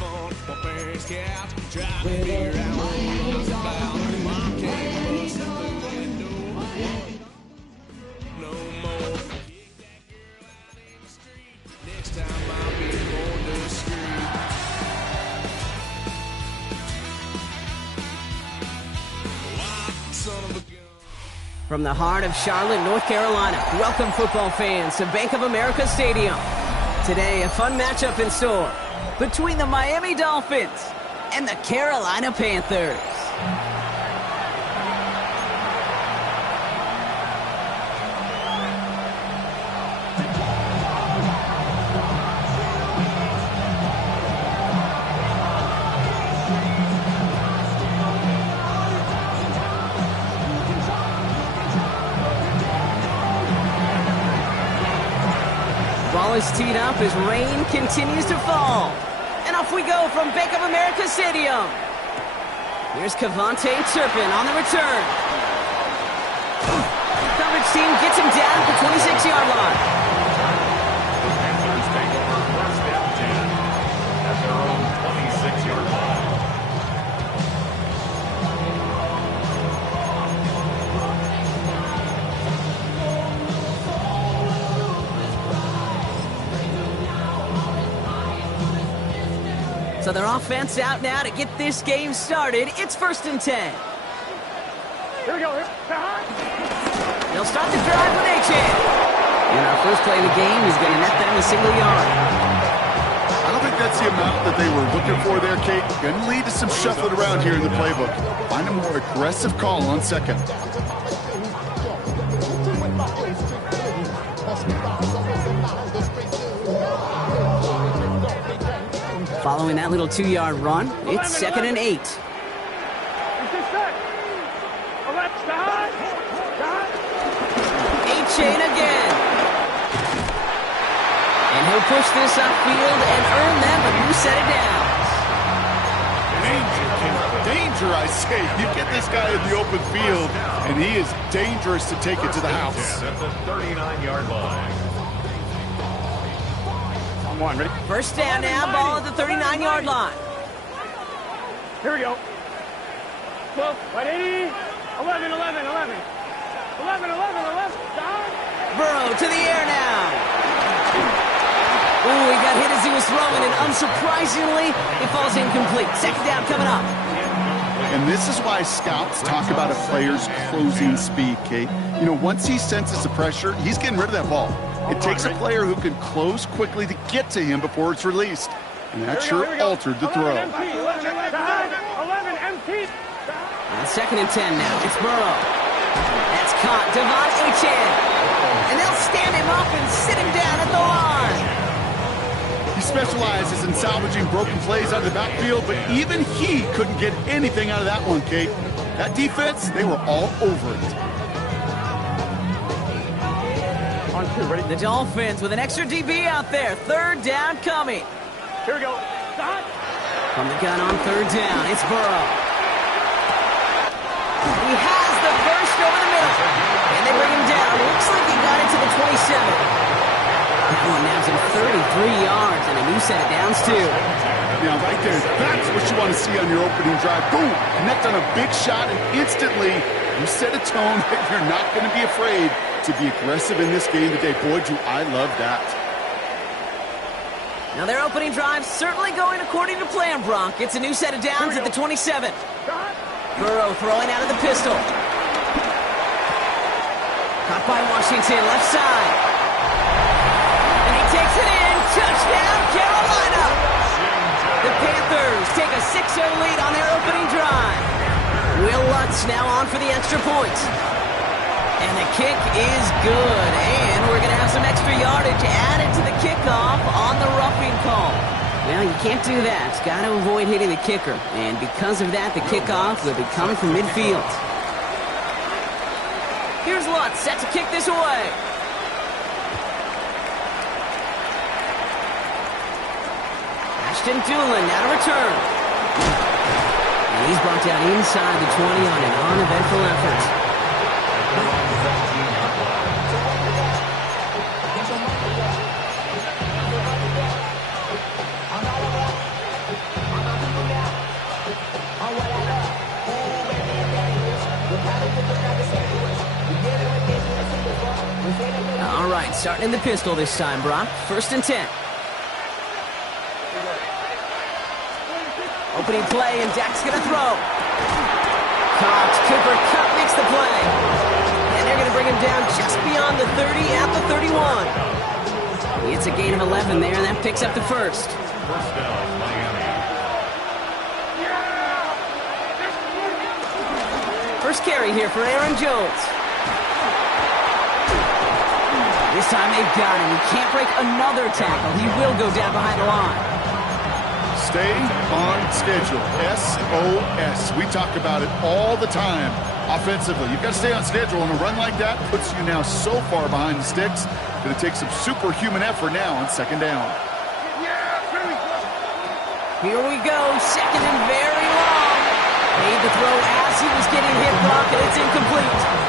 From the heart of Charlotte, North Carolina, welcome football fans to Bank of America Stadium. Today, a fun matchup in store between the Miami Dolphins and the Carolina Panthers. Ball is teed up as rain continues to fall. And off we go from Bank of America Stadium. Here's Cavante Turpin on the return. Coverage team gets him down at the 26-yard line. Panthers take over first down 10 at their own 26-yard line. So their offense out now to get this game started. It's 1st and 10. Here we go. They'll start the drive with H.A. And our first play of the game is going to net them a single yard. I don't think that's the amount that they were looking for there, Kate. Going to lead to some shuffling around here in the playbook. Find a more aggressive call on second. Following that little 2-yard run, it's 2nd and 8. A-Chain again. And he'll push this upfield and earn them a new set of downs. Danger, I say. You get this guy in the open field, and he is dangerous to take it to the house. At the 39-yard line. Ready? First down now, ball at the 39-yard line. Here we go. 12, 11, 11, 11, 11. 11, 11, 11, down. Burrow to the air now. Ooh, he got hit as he was throwing, and unsurprisingly, it falls incomplete. Second down coming up. And this is why scouts talk about a player's closing speed, Kate. You know, once he senses the pressure, he's getting rid of that ball. It takes a player who can close quickly to get to him before it's released. And that sure altered the throw. 11 empty. On 2nd and 10 now. It's Burrow. That's caught. Devon Achane. And they'll stand him up and sit him down at the line. He specializes in salvaging broken plays out of the backfield, but even he couldn't get anything out of that one, Kate. That defense, they were all over it. Ready? The Dolphins with an extra DB out there. 3rd down coming. Here we go. Stop. From the gun on 3rd down, it's Burrow. He has the first over the middle. And they bring him down. Looks like he got it to the 27. That one nabs him 33 yards and a new set of downs, too. Now, right there, that's what you want to see on your opening drive. Boom! Connect on a big shot, and instantly you set a tone that you're not going to be afraid to be aggressive in this game today. Boy, do I love that. Now their opening drive certainly going according to plan, Bronk. It's a new set of downs at the 27. Burrow throwing out of the pistol. Caught by Washington, left side. And he takes it in. Touchdown, Carolina! The Panthers take a 6-0 lead on their opening drive. Will Lutz now on for the extra point. And the kick is good, and we're going to have some extra yardage added to the kickoff on the roughing call. Well, you can't do that. Got to avoid hitting the kicker, and because of that, the kickoff will be coming from midfield. Here's Lutz, set to kick this away. Ashton Doolin now to return. And he's brought down inside the 20 on an uneventful effort. Starting in the pistol this time, Brock. 1st and 10. Opening play, and Dak's going to throw. Caught. Cooper Kupp makes the play. And they're going to bring him down just beyond the 30 at the 31. It's a gain of 11 there, and that picks up the first. First down, Miami. First carry here for Aaron Jones. This time they've got him. He can't break another tackle. He will go down behind the line. Stay on schedule. SOS. We talk about it all the time offensively. You've got to stay on schedule, and a run like that puts you now so far behind the sticks. Going to take some superhuman effort now on 2nd down. Here we go. 2nd and very long. Made the throw as he was getting hit, Brock, and it's incomplete.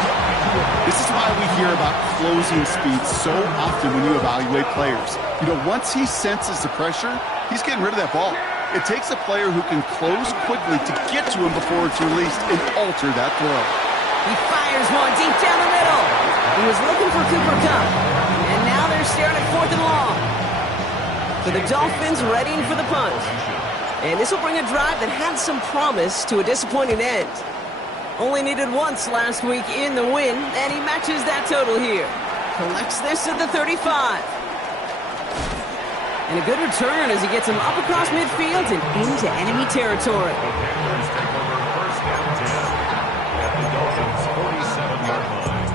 This is why we hear about closing speed so often when you evaluate players. You know, once he senses the pressure, he's getting rid of that ball. It takes a player who can close quickly to get to him before it's released and alter that throw. He fires one deep down the middle. He was looking for Cooper Kupp, and now they're staring at 4th and long. For the Dolphins, readying for the punt. And this will bring a drive that had some promise to a disappointing end. Only needed once last week in the win, and he matches that total here. Collects this at the 35. And a good return as he gets him up across midfield and into enemy territory. The Panthers take over 1st and 10 at the Dolphins' 47-yard line.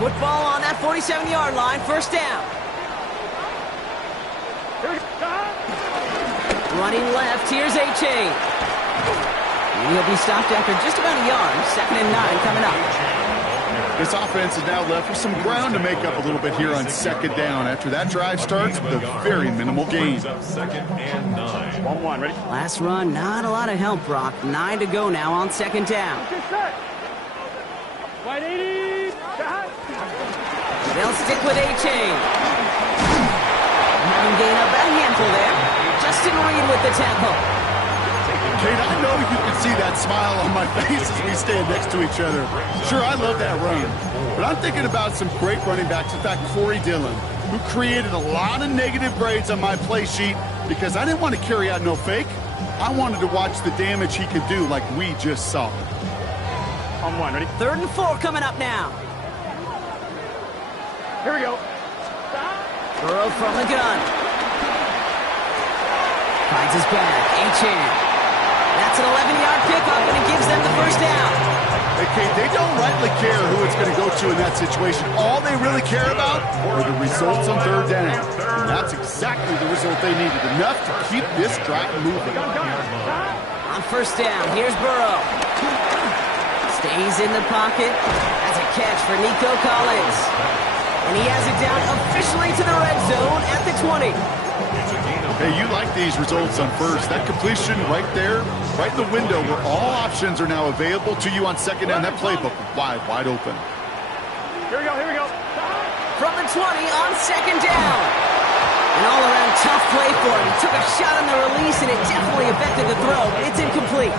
Football on that 47-yard line, 1st down. Running left, here's A-Chain. He'll be stopped after just about a yard. 2nd and 9 coming up. This offense is now left with some ground to make up a little bit here on 2nd down after that drive starts with a very minimal gain. 2nd and 9. 1-1, ready? Last run, not a lot of help, Brock. 9 to go now on 2nd down. Wide 80. Shot. They'll stick with A-Chain. Having gained up a handful there. Justin Reed with the tackle. Kate, I know you can see that smile on my face as we stand next to each other. Sure, I love that run. But I'm thinking about some great running backs. In fact, Corey Dillon, who created a lot of negative grades on my play sheet because I didn't want to carry out no fake. I wanted to watch the damage he could do like we just saw. On 1, ready? 3rd and 4 coming up now. Here we go. Burrow from the gun. Finds his back. A-Chain. That's an 11-yard pickup, and it gives them the 1st down. Hey, Kate, they don't rightly care who it's going to go to in that situation. All they really care about are the results on 3rd down. And that's exactly the result they needed, enough to keep this drive moving. On 1st down, here's Burrow. Stays in the pocket. That's a catch for Nico Collins. And he has it down officially to the red zone at the 20. Hey, you like these results on 1st. That completion right there, right in the window where all options are now available to you on 2nd down. That playbook wide open. Here we go, here we go. From the 20 on 2nd down. An all-around tough play for him. He took a shot on the release, and it definitely affected the throw, but it's incomplete.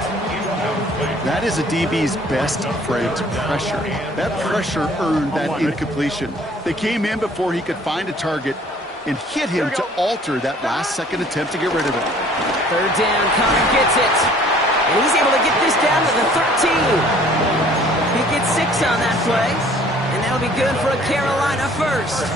That is a DB's best friend, pressure. That pressure earned that incompletion. They came in before he could find a target and hit him to alter that last-second attempt to get rid of it. 3rd down, Connor gets it. And he's able to get this down to the 13. He gets 6 on that play, and that'll be good for a Carolina 1st.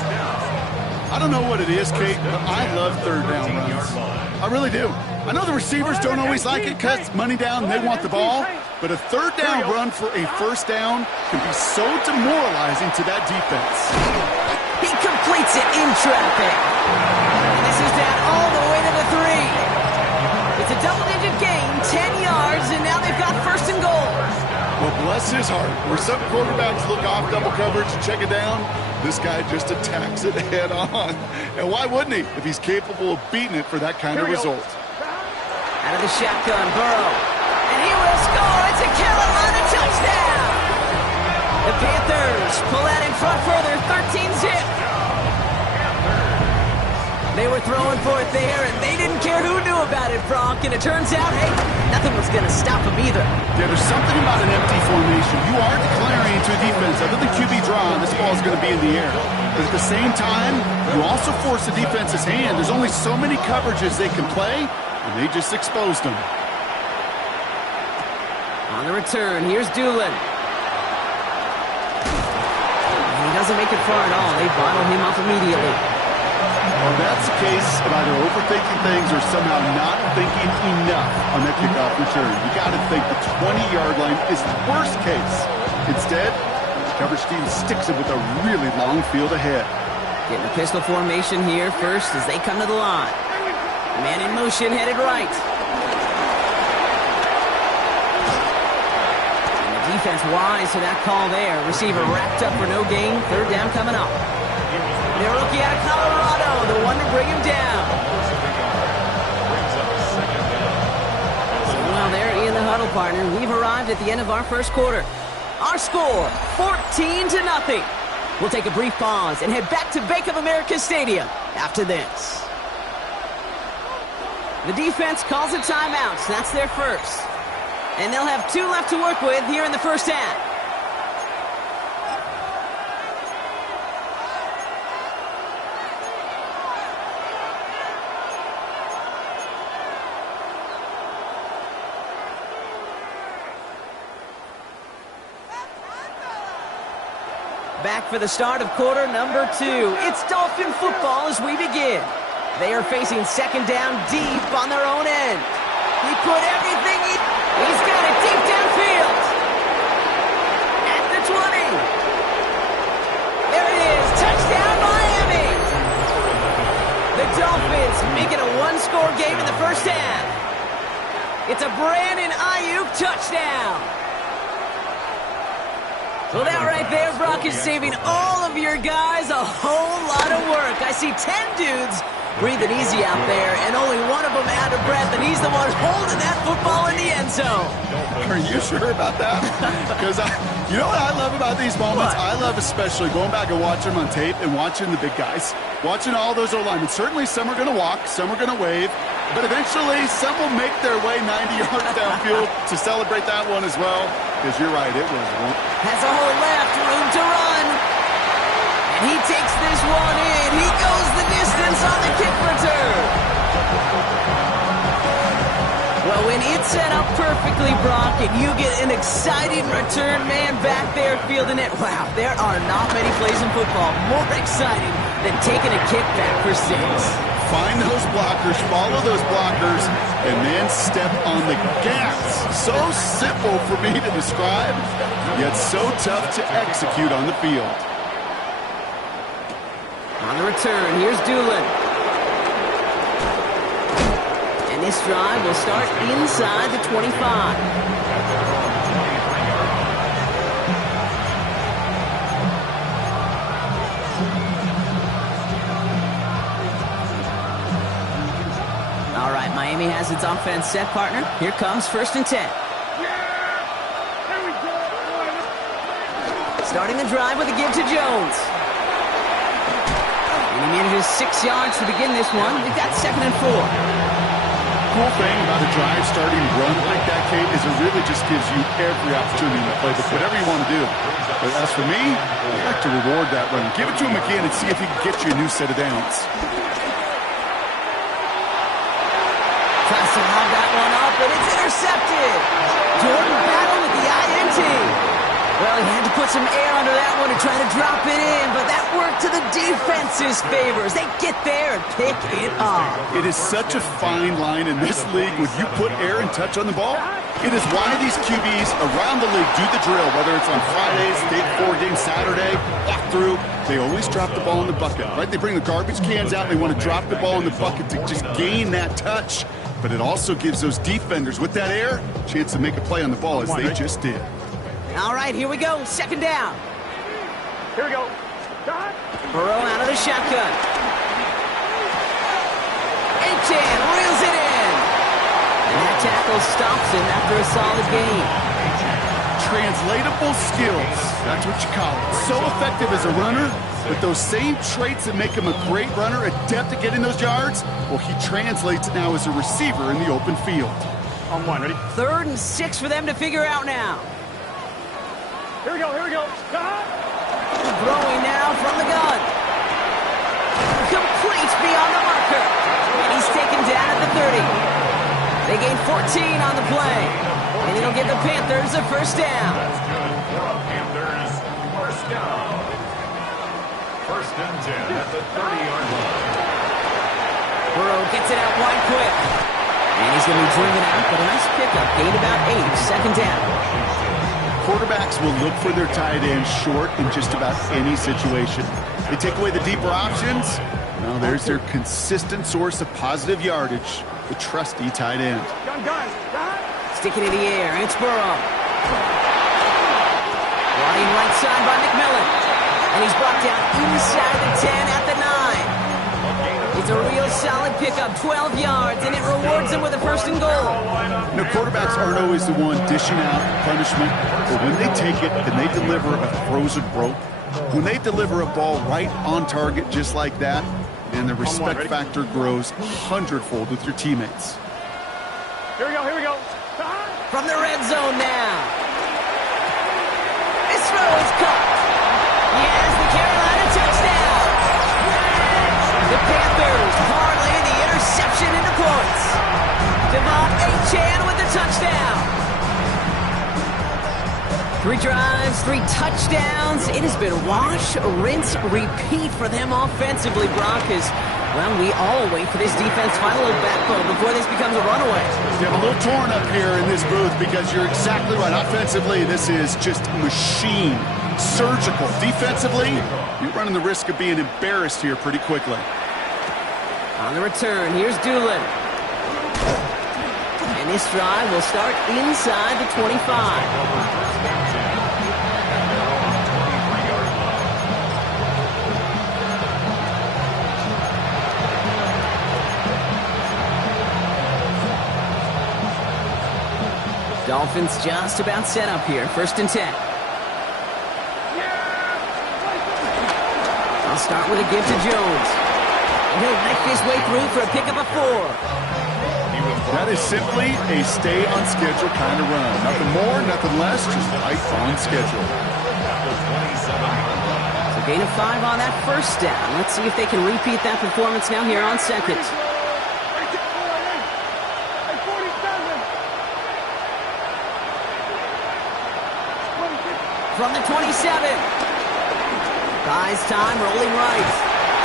I don't know what it is, Kate, but I love 3rd down runs. I really do. I know the receivers don't always like it because it's money down and they want the ball, but a 3rd down run for a 1st down can be so demoralizing to that defense. He completes it in traffic. And this is down all the way to the 3. It's a double-digit gain, 10 yards, and now they've got 1st and goal. Well, bless his heart. Where some quarterbacks look off double coverage and check it down, this guy just attacks it head on. And why wouldn't he if he's capable of beating it for that kind of result? Out of the shotgun, Burrow. And he will score. It's a Carolina touchdown. The Panthers pull out in front further, 13-zip. They were throwing for it there, and they didn't care who knew about it, Bronk, and it turns out, hey, nothing was going to stop him either. Yeah, there's something about an empty formation. You are declaring to a defense, other than QB draw, this ball is going to be in the air. But at the same time, you also force the defense's hand. There's only so many coverages they can play, and they just exposed them. On the return, here's Doolin. He doesn't make it far at all. They bottle him up immediately. Well, that's the case of either overthinking things or somehow not thinking enough on that kickoff return. You got to think the 20-yard line is the worst case. Instead, the coverage team sticks it with a really long field ahead. Getting a pistol formation here first as they come to the line. Man in motion, headed right. And the defense wise to that call there. Receiver wrapped up for no gain. Third down coming up. Their rookie out of Colorado, the one to bring him down. So while they're in the huddle, partner, we've arrived at the end of our first quarter. Our score, 14-0. We'll take a brief pause and head back to Bank of America Stadium after this. The defense calls a timeout. So that's their first. And they'll have 2 left to work with here in the first half. Back for the start of quarter number 2. It's Dolphin football as we begin. They are facing second down deep on their own end. He put everything he's got it deep downfield. At the 20. There it is. Touchdown, Miami. The Dolphins make it a one-score game in the first half. It's a Brandon Ayuk touchdown. Well, that right there, Brock, is saving all of your guys a whole lot of work. I see 10 dudes breathing easy out there, and only one of them out of breath, and he's the one holding that football in the end zone. Are you sure about that? Because you know what I love about these moments? What? I love especially going back and watching them on tape and watching the big guys. Watching all those O-linemen. Certainly some are going to walk, some are going to wave, but eventually some will make their way 90 yards downfield to celebrate that one as well. Because you're right, it was one. Has a hole left, room to run. And he takes this one in. He goes the distance on the kick return. Well, when it's set up perfectly, Brock, and you get an exciting return man back there fielding it, wow, there are not many plays in football more exciting than taking a kick back for 6. Find those blockers, follow those blockers, and then step on the gas. So simple for me to describe, yet so tough to execute on the field. On the return, here's Doolin. And this drive will start inside the 25. All right, Miami has its offense set, partner. Here comes 1st and 10. Starting the drive with a give to Jones. And he manages 6 yards to begin this one. We've got 2nd and 4. Cool thing about a drive starting run like that, Kate, is it really just gives you every opportunity to play whatever you want to do. But as for me, I like to reward that run. Give it to him again and see if he can get you a new set of downs. Tries to lob that one up, and it's intercepted. Jordan Battle with the INT. Well, he had to put some air under that one to try to drop it in, but that worked to the defense's favors. They get there and pick it up. It is such a fine line in this league when you put air and touch on the ball. It is why these QBs around the league do the drill, whether it's on Fridays, day 4 game Saturday, back through. They always drop the ball in the bucket, right? They bring the garbage cans out and they want to drop the ball in the bucket to just gain that touch. But it also gives those defenders with that air a chance to make a play on the ball as they just did. All right, here we go. 2nd down. Here we go. Burrow out of the shotgun. Achan reels it in. And that tackle stops him after a solid gain. Translatable skills. That's what you call it. So effective as a runner, but those same traits that make him a great runner, adept at getting those yards, well, he translates it now as a receiver in the open field. On one, ready? 3rd and 6 for them to figure out now. Here we go, here we go. Throwing now from the gun. Complete beyond the marker. And he's taken down at the 30. They gain 14 on the play. And it'll give the Panthers a first down. That's good for the Panthers. First down. 1st and 10 at the 30-yard line. Burrow gets it out wide quick. And he's going to be driven out, but a nice pickup. Gained about 8. 2nd down. Quarterbacks will look for their tight end short in just about any situation. They take away the deeper options. Well, there's their consistent source of positive yardage, the trusty tight end. Gun. Sticking in the air, and it's Burrow. Running right side by McMillan. And he's brought down inside the 10 at the 9. It's a real solid pickup, 12 yards, and it rewards him with a 1st and goal. You know, quarterbacks aren't always the one dishing out punishment, but when they take it and they deliver a frozen rope, when they deliver a ball right on target just like that, and the respect factor grows 100-fold with your teammates. Here we go. From the red zone now. This throw is caught. Yes, the Carolina touchdown. The Panthers parlay the interception into points. Devon Achane with the touchdown. 3 drives, 3 touchdowns. It has been wash, rinse, repeat for them offensively, Brock. Well, we all wait for this defense to find a little backbone before this becomes a runaway. You have a little torn up here in this booth because you're exactly right. Offensively, this is just machine, surgical. Defensively, you're running the risk of being embarrassed here pretty quickly. On the return, here's Doolin. And this drive will start inside the 25. Dolphins just about set up here. 1st and 10. I'll start with a give to Jones. And he'll knife his way through for a pickup of 4. That is simply a stay-on-schedule kind of run. Nothing more, nothing less, just right on schedule. So gain of 5 on that 1st down. Let's see if they can repeat that performance now here on 2nd. From the 27. Buys time, rolling right.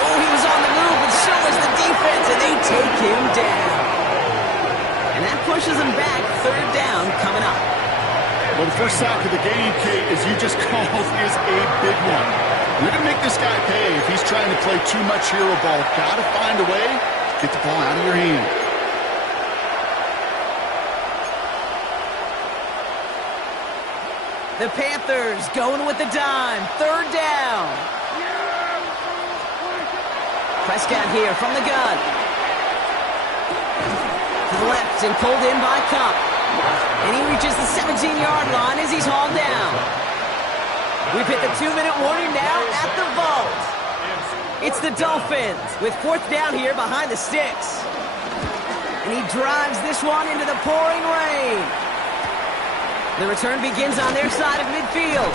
Oh, he was on the move, but so was the defense, and they take him down. And that pushes him back. 3rd down coming up. Well, the first sack of the game, Kate, as you just called, is a big one. You're going to make this guy pay if he's trying to play too much hero ball. Got to find a way to get the ball out of your hand. The Panthers going with the dime. 3rd down. Prescott here from the gun. To the left and pulled in by Cup. And he reaches the 17-yard line as he's hauled down. We've hit the 2-minute warning now at the vault. It's the Dolphins with 4th down here behind the sticks. And he drives this one into the pouring rain. The return begins on their side of midfield.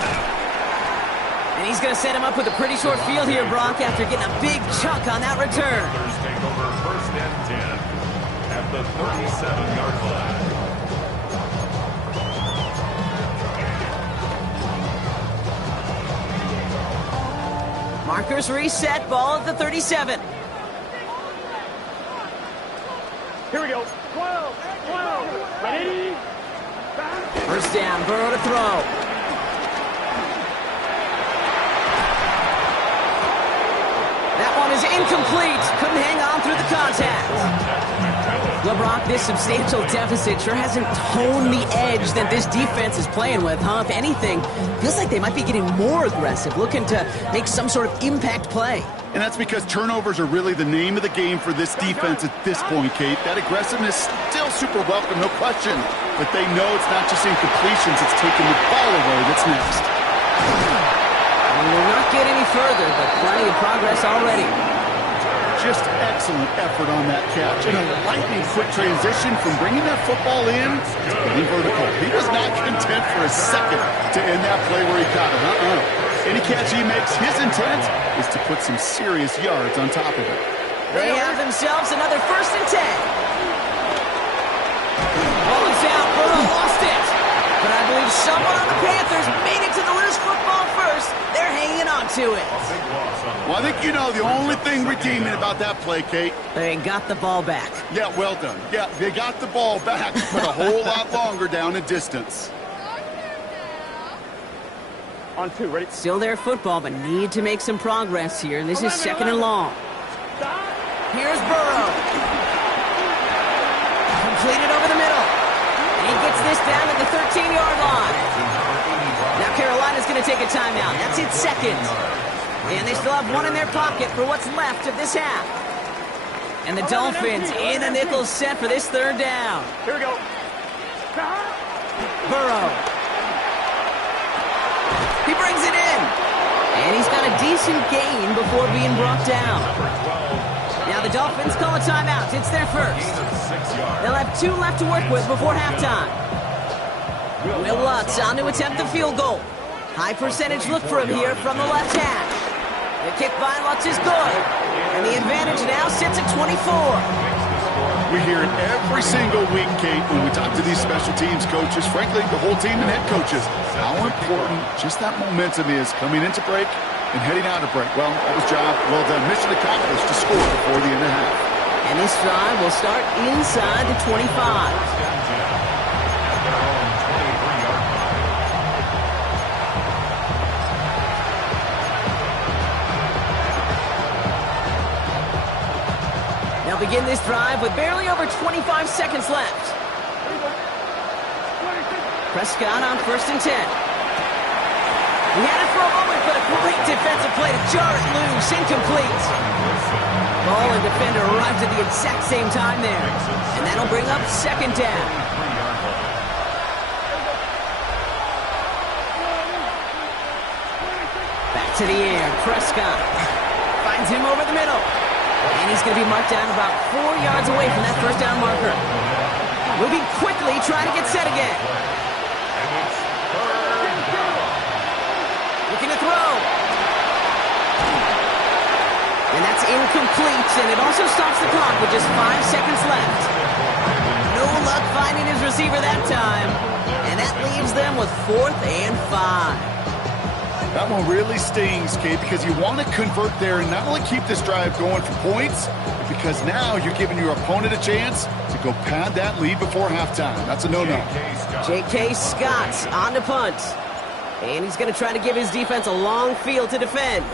And he's going to set him up with a pretty short field here, Brock, after getting a big chunk on that return. Take over 1st and 10 at the 37-yard line. Markers reset, ball at the 37. Here we go. 12. Ready? 1st down, Burrow to throw. That one is incomplete. Couldn't hang on through the contact. Well, Brock, this substantial deficit sure hasn't toned the edge that this defense is playing with, huh? If anything, feels like they might be getting more aggressive, looking to make some sort of impact play. And that's because turnovers are really the name of the game for this defense at this point, Kate. That aggressiveness still super welcome, no question. But they know it's not just incompletions, it's taking the ball away that's next. We will not get any further, but plenty of progress already. Just excellent effort on that catch. And a lightning quick transition from bringing that football in to getting vertical. He was not content for a second to end that play where he caught it. Any catch he makes, his intent is to put some serious yards on top of it. They have themselves another 1st and 10. Ball is out. Burrow lost it. But I believe someone on the Panthers made it to the loose football first. They're hanging on to it. Well, I think you know the only thing redeeming about that play, Kate. They got the ball back. Yeah, well done. Yeah, they got the ball back, but a whole lot longer down in distance. On 2, ready? Still their football, but need to make some progress here. This is 2nd and long. Here's Burrow. Completed over the middle. And he gets this down at the 13-yard line. Now Carolina's going to take a timeout. That's its 2nd. And they still have one in their pocket for what's left of this half. And the Dolphins in a nickel set for this 3rd down. Here we go. Burrow. He brings it in. And he's got a decent gain before being brought down. Now the Dolphins call a timeout. It's their first. They'll have 2 left to work with before halftime. Will Lutz on to attempt the field goal. High percentage look for him here from the left hash. The kick by Lutz is good. And the advantage now sits at 24. We hear it every single week, Kate, when we talk to these special teams coaches, frankly, the whole team and head coaches, how important just that momentum is coming into break and heading out of break. Well, that was job well done. Mission accomplished to score before the end of the half. And this drive will start inside the 25. They'll begin this drive with barely over 25 seconds left. Prescott on 1st and 10. He had it for a moment, but a great defensive play to jar it loose. Incomplete. Ball and defender arrived at the exact same time there. And that'll bring up 2nd down. Back to the air. Prescott finds him over the middle. And he's going to be marked down about 4 yards away from that 1st down marker. Moving quickly, trying to get set again. Looking to throw. And that's incomplete, and it also stops the clock with just 5 seconds left. No luck finding his receiver that time. And that leaves them with 4th and 5. That one really stings, Kate, because you want to convert there and not only keep this drive going for points, but because now you're giving your opponent a chance to go pad that lead before halftime. That's a no-no. J.K. Scott on to punt. And he's going to try to give his defense a long field to defend.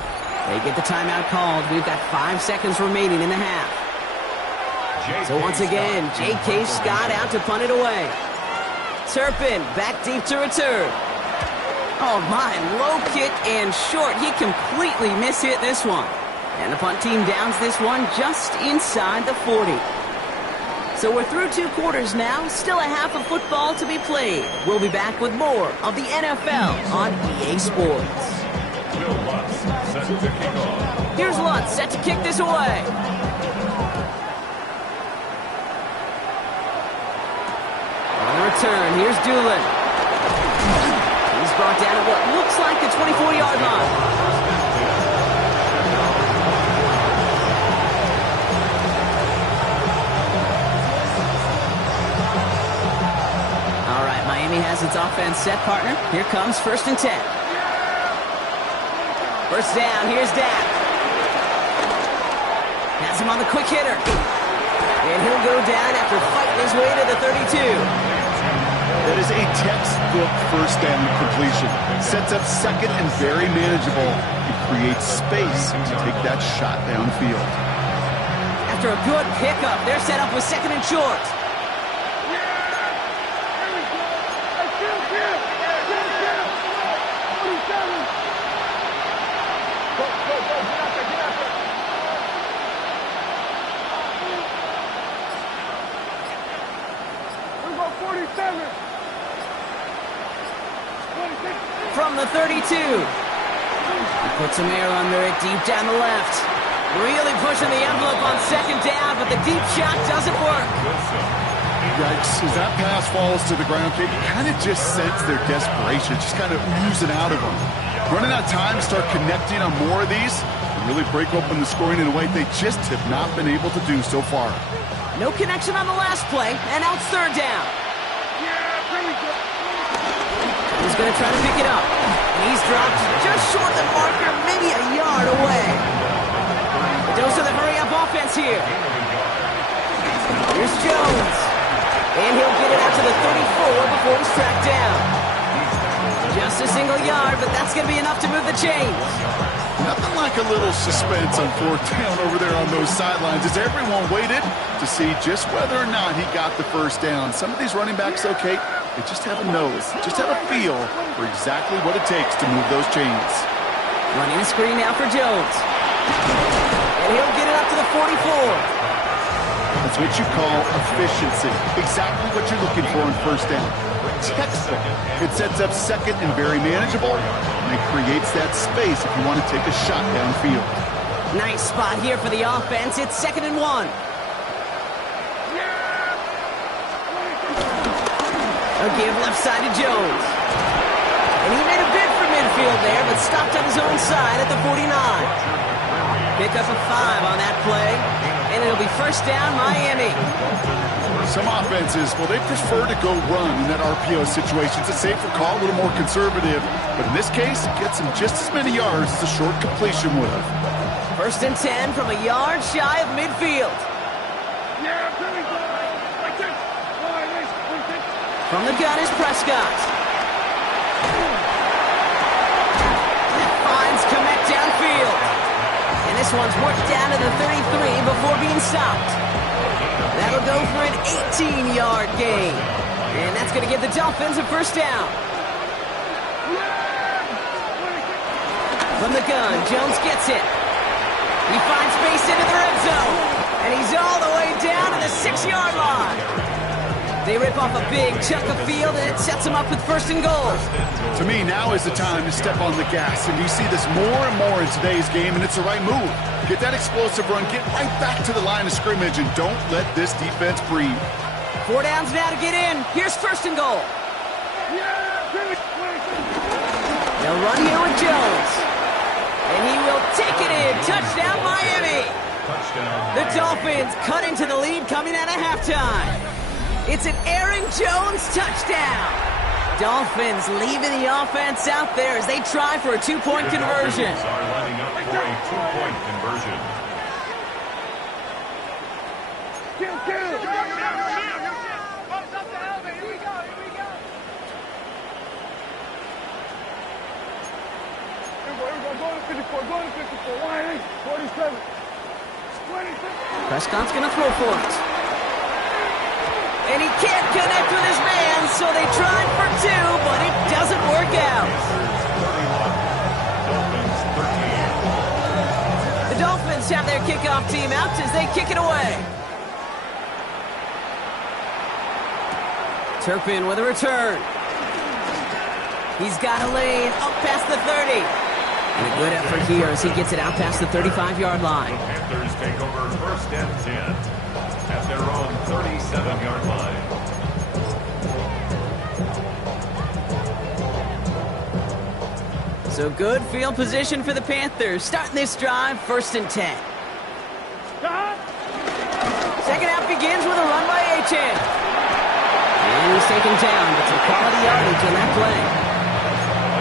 They get the timeout called. We've got 5 seconds remaining in the half. So once again, J.K. Scott out to punt it away. Turpin back deep to return. Oh my, low kick and short. He completely mishit this one. And the punt team downs this one just inside the 40. So we're through 2 quarters now. Still a half of football to be played. We'll be back with more of the NFL on EA Sports. Here's Lutz set to kick this away. On return, here's Doolin. He's brought down at what looks like the 24-yard line. All right, Miami has its offense set, partner. Here comes 1st and 10. 1st down, here's Dak. Has him on the quick hitter. And he'll go down after fighting his way to the 32. That is a textbook 1st down completion. Sets up 2nd and very manageable. It creates space to take that shot downfield. After a good pickup, they're set up with 2nd and short. 47. From the 32. He puts some air under it deep down the left. Really pushing the envelope on second down, but the deep shot doesn't work. Yikes, as that pass falls to the ground, you kind of just sense their desperation, just kind of oozing out of them. Running out of time, start connecting on more of these, and really break open the scoring in a way they just have not been able to do so far. No connection on the last play, and now it's third down. He's going to try to pick it up. And he's dropped just short of the marker, maybe a yard away. Those are the hurry-up offense here. Here's Jones. And he'll get it out to the 34 before he's tracked down. Just a single yard, but that's going to be enough to move the chains. Nothing like a little suspense on fourth down over there on those sidelines as everyone waited to see just whether or not he got the first down. Some of these running backs, okay, they just have a nose, just have a feel for exactly what it takes to move those chains. Running a screen now for Jones. And he'll get it up to the 44. That's what you call efficiency. Exactly what you're looking for in first down. Textbook. It sets up second and very manageable, and it creates that space if you want to take a shot downfield. Nice spot here for the offense. It's 2nd and 1. A give left side to Jones. And he made a bid for midfield there, but stopped on his own side at the 49. Pick up a 5 on that play, and it'll be first down, Miami. Some offenses, well, they prefer to go run in that RPO situation. It's a safer call, a little more conservative. But in this case, it gets him just as many yards as a short completion would have. 1st and 10 from a yard shy of midfield. From the gun is Prescott. Finds Kmet downfield. And this one's worked down to the 33 before being stopped. That'll go for an 18-yard gain. And that's going to give the Dolphins a first down. From the gun, Jones gets it. He finds space into the red zone. And he's all the way down to the 6-yard line. They rip off a big chunk of field, and it sets them up with 1st and goal. To me, now is the time to step on the gas. And you see this more and more in today's game, and it's the right move. Get that explosive run, get right back to the line of scrimmage, and don't let this defense breathe. 4 downs now to get in. Here's 1st and goal. They'll run here with Jones. And he will take it in. Touchdown, Miami. The Dolphins cut into the lead coming out of halftime. It's an Aaron Jones touchdown. Dolphins leaving the offense out there as they try for a 2-point conversion. Are lining up for a 2-point conversion. Prescott's going to throw for it. And he can't connect with his man, so they tried for 2, but it doesn't work out. The Dolphins have their kickoff team out as they kick it away. Turpin with a return. He's got a lane up past the 30. And a good effort here as he gets it out past the 35-yard line. The Panthers take over 1st and 10 at their own 37-yard line. So good field position for the Panthers. Starting this drive, 1st and 10. Second half begins with a run by Achane. And he's taken down, but some quality yardage on that play.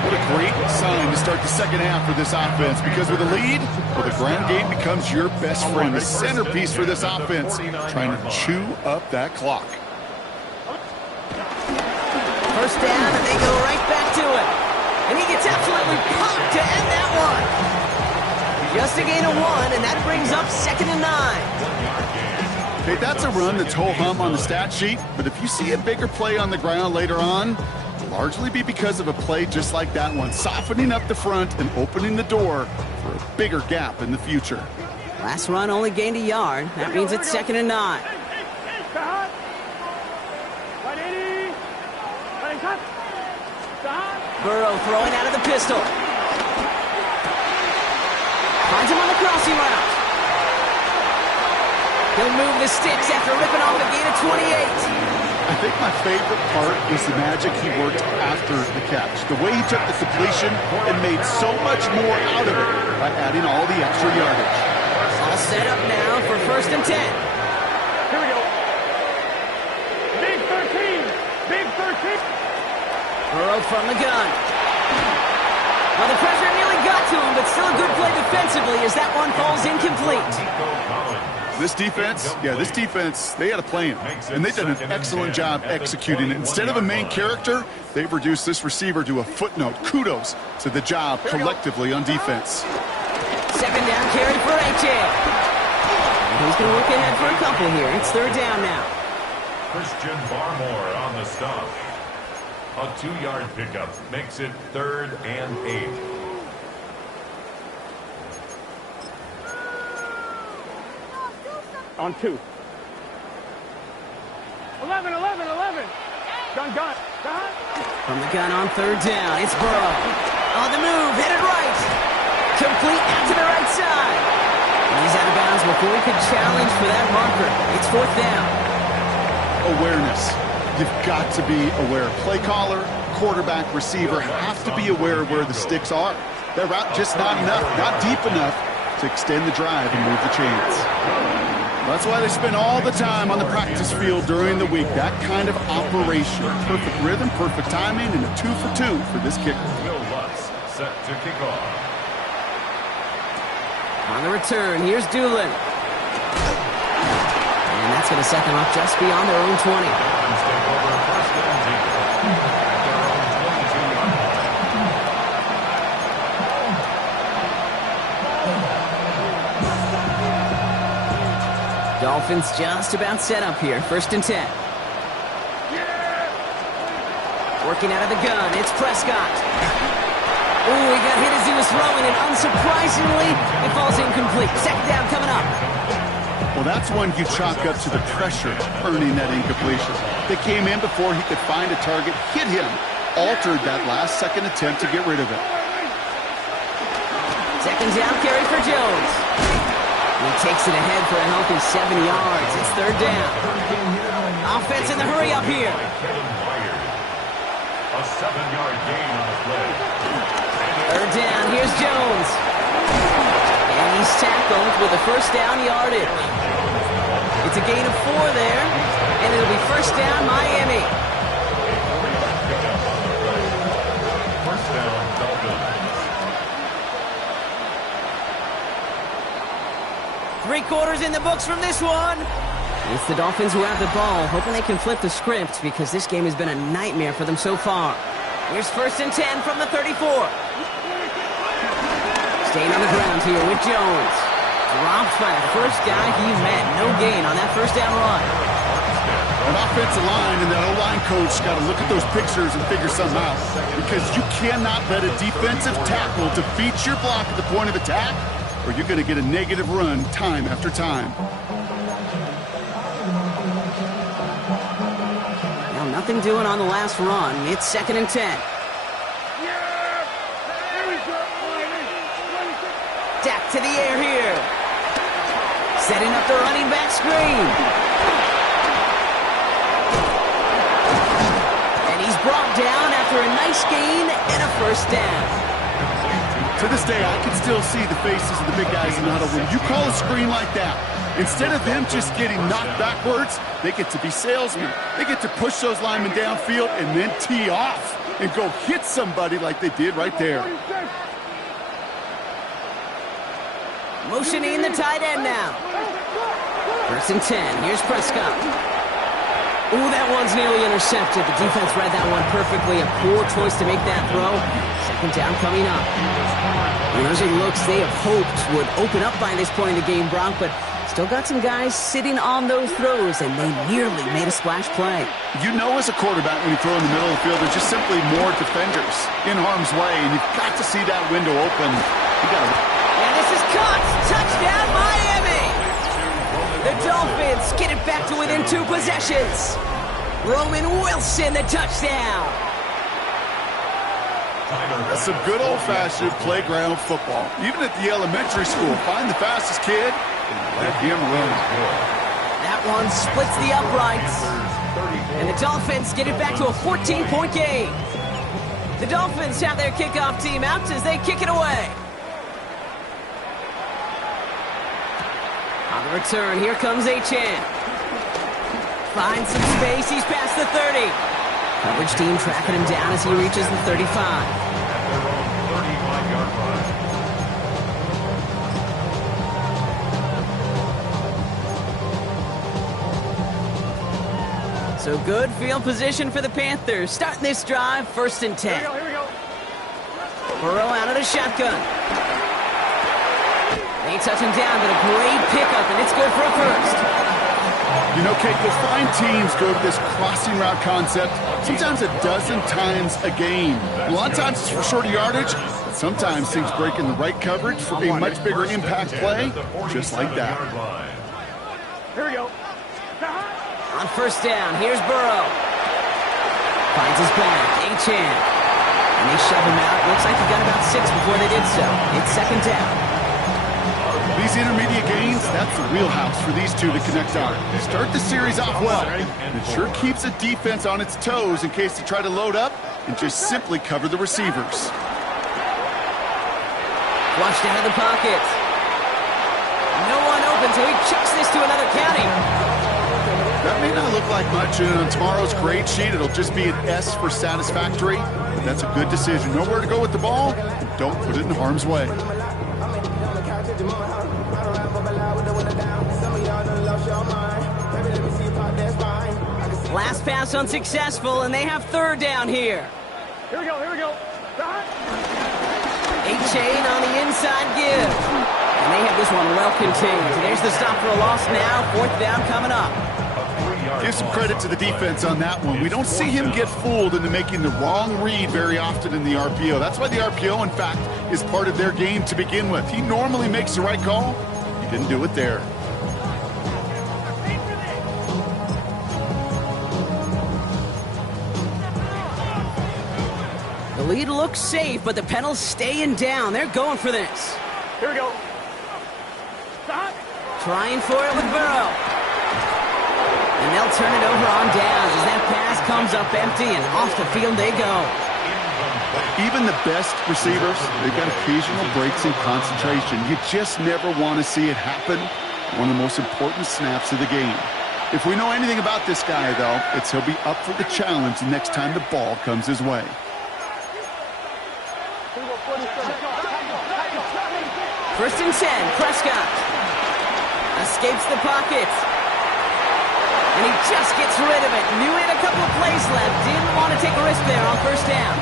What a great sign to start the second half for this offense, because with a lead, well, the ground game becomes your best friend, the centerpiece for this offense, trying to chew up that clock. First down, and they go right back to it. And he gets absolutely pumped to end that one. Just a gain of 1, and that brings up 2nd and 9. Okay, that's a run that's ho-hum on the stat sheet, but if you see a bigger play on the ground later on, largely be because of a play just like that one, softening up the front and opening the door for a bigger gap in the future. Last run only gained a yard. That means it's 2nd and 9. Ready? Ready, cut. Stop. Burrow throwing out of the pistol. Finds him on the crossing route. He'll move the sticks after ripping off a gain of 28. I think my favorite part is the magic he worked after the catch. The way he took the completion and made so much more out of it by adding all the extra yardage. All set up now for 1st and 10. Here we go. Big 13. Big 13. Burrow from the gun. Well, the pressure nearly got to him, but still a good play defensively as that one falls incomplete. This defense, they had a plan, and they've done an excellent job executing it. Instead of a main character, they've reduced this receiver to a footnote. Kudos to the job collectively on defense. 2nd down carry for A-Chain. He's going to look ahead for a couple here. It's 3rd down now. Christian Barmore on the stop. A 2-yard pickup makes it 3rd and 8. On 2. 11. Gun. From the gun on 3rd down, it's Burrow. On the move, headed right. Complete out to the right side. And he's out of bounds before he could challenge for that marker. It's 4th down. Awareness. You've got to be aware. Play caller, quarterback, receiver have to be aware of where the sticks are. That route just not enough, not deep enough to extend the drive and move the chains. That's why they spend all the time on the practice field during the week. That kind of operation. Perfect rhythm, perfect timing, and a 2 for 2 for this kicker. Will Lutz set to kick off. On the return, here's Doolin. And that's going to set them up just beyond their own 20. Take over 1st and 10. Their own 22-yard line. Dolphins just about set up here. 1st and 10. Working out of the gun, it's Prescott. Ooh, he got hit as he was throwing, and unsurprisingly, it falls incomplete. 2nd down coming up. Well, that's one you chalk up to the pressure earning that incompletion. They came in before he could find a target, hit him, altered that last-second attempt to get rid of it. 2nd down carry for Jones. He takes it ahead for a healthy 7 yards. It's 3rd down. Offense in the hurry up here. A 7-yard gain on the play. 3rd down, here's Jones. And he's tackled with a 1st down yardage. It's a gain of 4 there, and it'll be 1st down Miami. 1st down Dolphins. 3 quarters in the books from this one. It's the Dolphins who have the ball, hoping they can flip the script because this game has been a nightmare for them so far. Here's 1st and 10 from the 34. Staying on the ground here with Jones. Dropped by the first guy he met. No gain on that 1st down run. An offensive line and that O-line coach got to look at those pictures and figure something out because you cannot let a defensive tackle defeat your block at the point of attack or you're going to get a negative run time after time. Now, nothing doing on the last run. It's 2nd and 10. Dak to the air here. Setting up the running back screen. And he's brought down after a nice gain and a 1st down. To this day, I can still see the faces of the big guys in the huddle. When you call a screen like that, instead of them just getting knocked backwards, they get to be salesmen. They get to push those linemen downfield and then tee off and go hit somebody like they did right there. Motioning the tight end now. 1st and 10. Here's Prescott. Ooh, that one's nearly intercepted. The defense read that one perfectly. A poor choice to make that throw. 2nd down coming up. And those are looks they have hoped would open up by this point in the game, Brock, but still got some guys sitting on those throws, and they nearly made a splash play. You know as a quarterback when you throw in the middle of the field, there's just simply more defenders in harm's way, and you've got to see that window open. You got to... And this is caught. Touchdown, Miami! The Dolphins get it back to within 2 possessions. Roman Wilson, the touchdown. That's some good old-fashioned playground football. Even at the elementary school, find the fastest kid and let him run. That one splits the uprights. And the Dolphins get it back to a 14-point game. The Dolphins have their kickoff team out as they kick it away. On the return, here comes Achane. Finds some space, he's past the 30. Coverage team tracking him down as he reaches the 35. At their own 35-yard line. So good field position for the Panthers. Starting this drive, 1st and 10. Here we go. Burrow out of the shotgun. They touch him down, but a great pickup, and it's good for a first. You know, Kate, you'll find teams go to this crossing route concept sometimes a dozen times a game. A lot of times it's for shorter yardage, but sometimes things break in the right coverage for a much bigger impact play, just like that. Here we go. On 1st down, here's Burrow. Finds his back, Achane. And they shove him out. Looks like he got about 6 before they did so. It's 2nd down. These intermediate gains, that's the wheelhouse for these two to connect on. Start the series off well, and it sure keeps the defense on its toes in case they try to load up and just simply cover the receivers. Flushed out of the pocket. No one open, so he chucks this to another county. That may not look like much, and on tomorrow's grade sheet, it'll just be an S for satisfactory. That's a good decision. Know where to go with the ball, and don't put it in harm's way. Last pass unsuccessful, and they have 3rd down here. Here we go. Achane on the inside give. And they have this one well contained. There's the stop for a loss now. 4th down coming up. Give some credit to the defense on that one. We don't see him get fooled into making the wrong read very often in the RPO. That's why the RPO, in fact, is part of their game to begin with. He normally makes the right call. He didn't do it there. The lead looks safe, but the Penals staying down. They're going for this. Here we go. Trying for it with Burrow. And they'll turn it over on downs as that pass comes up empty, and off the field they go. Even the best receivers, they've got occasional breaks in concentration. You just never want to see it happen. One of the most important snaps of the game. If we know anything about this guy, though, it's he'll be up for the challenge the next time the ball comes his way. First and 10, Prescott. Escapes the pocket. And he just gets rid of it. Knew he had a couple of plays left. Didn't want to take a risk there on 1st down.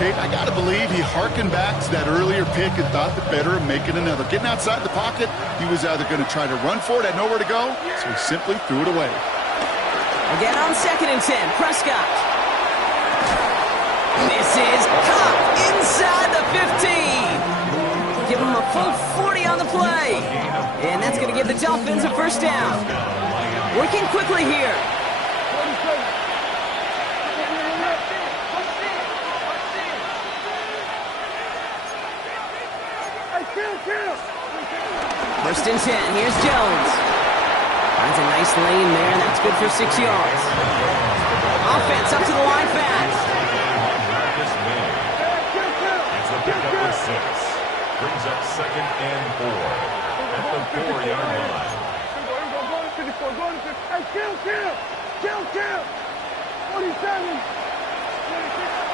Kate, I got to believe he harkened back to that earlier pick and thought the better of making another. Getting outside the pocket, he was either going to try to run for it, had nowhere to go, so he simply threw it away. Again on 2nd and 10, Prescott. This is caught inside the 15. Give him a full 40 on the play. And that's going to give the Dolphins a 1st down. Working quickly here. First and 10, here's Jones. Finds a nice lane there, and that's good for 6 yards. Offense up to the line fast. It's a pickup with 6. Brings up 2nd and 4 at the 4-yard line.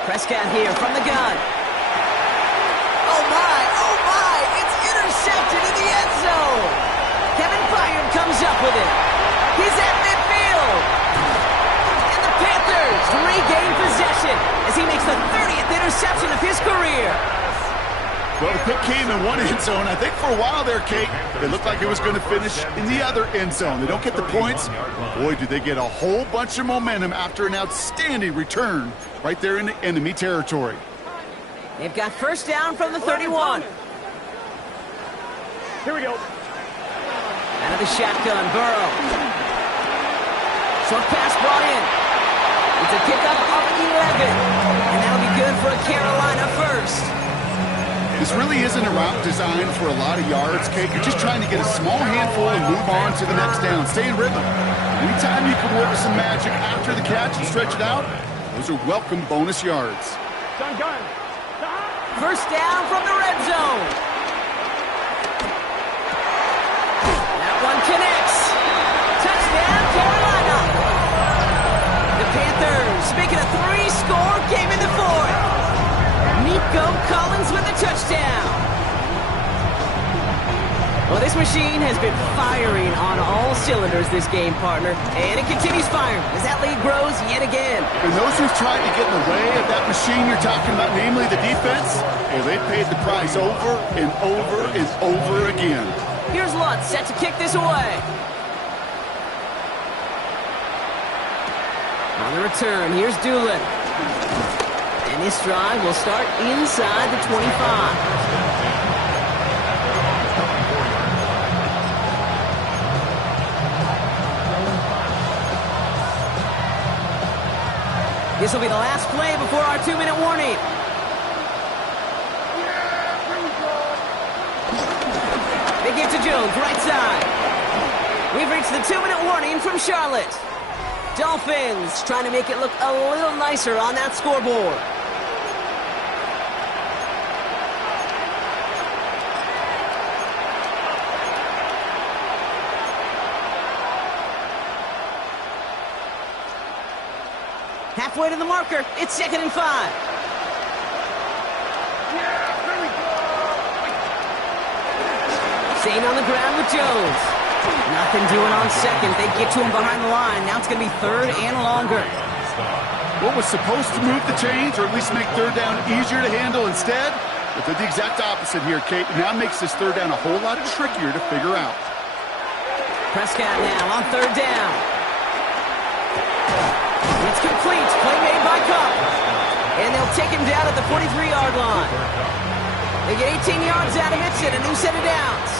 Prescott here from the gun. Oh my, it's intercepted in the end zone. Kevin Byard comes up with it. He's at midfield. And the Panthers regain possession as he makes the 30th interception of his career. Well, the pick came in one end zone. I think for a while there, Kate, it looked like it was going to finish in the other end zone. They don't get the points. Boy, do they get a whole bunch of momentum after an outstanding return right there in the enemy territory. They've got 1st down from the 31. Here we go. Out of the shotgun, Burrow. Short pass brought in. It's a pickup of 11. And that'll be good for a Carolina first. This really isn't a route designed for a lot of yards, Kate. You're just trying to get a small handful and move on to the next down. Stay in rhythm. Anytime you can work some magic after the catch and stretch it out, those are welcome bonus yards. Gun. First down from the red zone. That one connects. Touchdown, Carolina. The Panthers make it a 3-score game in the fourth. Nico Collins with a touchdown. Well, this machine has been firing on all cylinders this game, partner. And it continues firing as that lead grows yet again. And those who've tried to get in the way of that machine you're talking about, namely the defense, well, they paid the price over and over and over again. Here's Lutz set to kick this away. On the return, here's Doolin. And this drive will start inside the 25. This will be the last play before our 2-minute warning. They give to Jones, right side. We've reached the 2-minute warning from Charlotte. Dolphins trying to make it look a little nicer on that scoreboard. Halfway to the marker, it's 2nd and 5. Staying on the ground with Jones. Nothing doing on second. They get to him behind the line. Now it's going to be 3rd and longer. What was supposed to move the chains, or at least make 3rd down easier to handle instead, but they're the exact opposite here, Kate. It now makes this 3rd down a whole lot trickier to figure out. Prescott now on 3rd down. It's complete. Play made by Cup. And they'll take him down at the 43-yard line. They get 18 yards out of it and a new set of downs.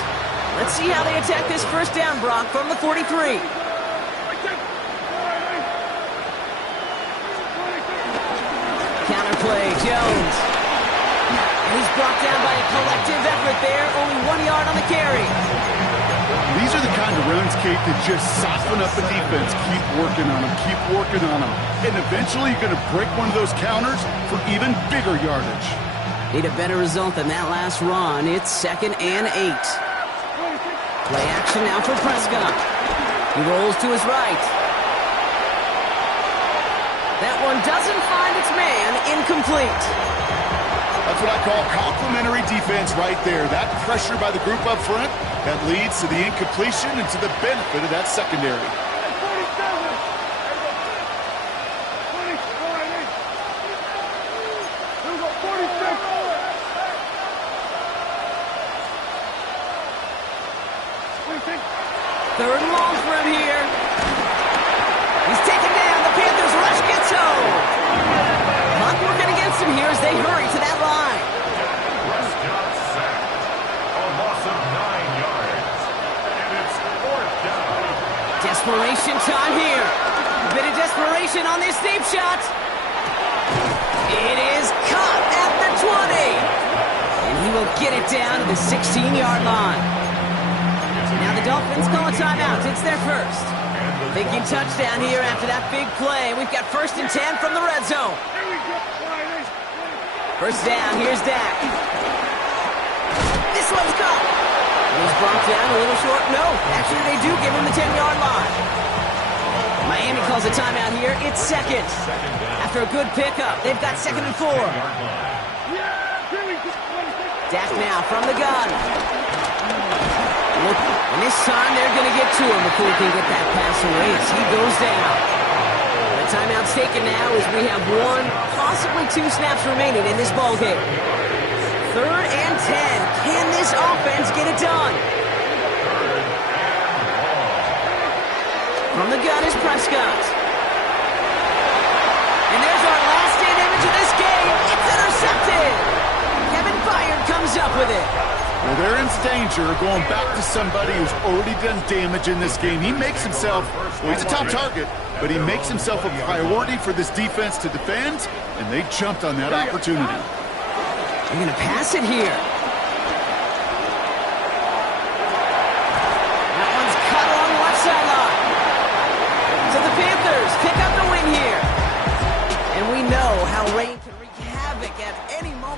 Let's see how they attack this 1st down, Brock, from the 43. Counterplay, Jones. And he's brought down by a collective effort there. Only 1 yard on the carry. These are the kind of runs, Kate, that just soften up the defense. Keep working on them, keep working on them. And eventually you're going to break one of those counters for even bigger yardage. Need a better result than that last run. It's 2nd and 8. Play action now for Prescott. He rolls to his right. That one doesn't find its man. Incomplete. That's what I call complimentary defense right there. That pressure by the group up front, that leads to the incompletion and to the benefit of that secondary. Third and long for him here. He's taken down. The Panthers rush gets home. Clock working against him here as they hurry to that line. Prescott sacked. A loss of 9 yards. And it's 4th down. Desperation time here. A bit of desperation on this deep shot. It is caught at the 20. And he will get it down to the 16-yard line. Now the Dolphins call a timeout. It's their first. Thinking touchdown here after that big play. We've got 1st and 10 from the red zone. First down, here's Dak. This one's caught. And he's brought down a little short. No, actually they do give him the 10-yard line. Miami calls a timeout here. It's 2nd. After a good pickup, they've got 2nd and 4. Dak now from the gun. And this time they're going to get to him before he can get that pass away as he goes down. The timeout's taken now as we have 1, possibly 2 snaps remaining in this ballgame. 3rd and 10. Can this offense get it done? From the gun is Prescott. And there's our last-stand image of this game. It's intercepted. Kevin Byard comes up with it. Well, they're in danger going back to somebody who's already done damage in this game. He makes himself, well, he's a top target, but he makes himself a priority for this defense to defend, and they jumped on that opportunity. They're going to pass it here. That one's cut along the left sideline. So the Panthers pick up the win here. And we know how rain can wreak havoc at any moment.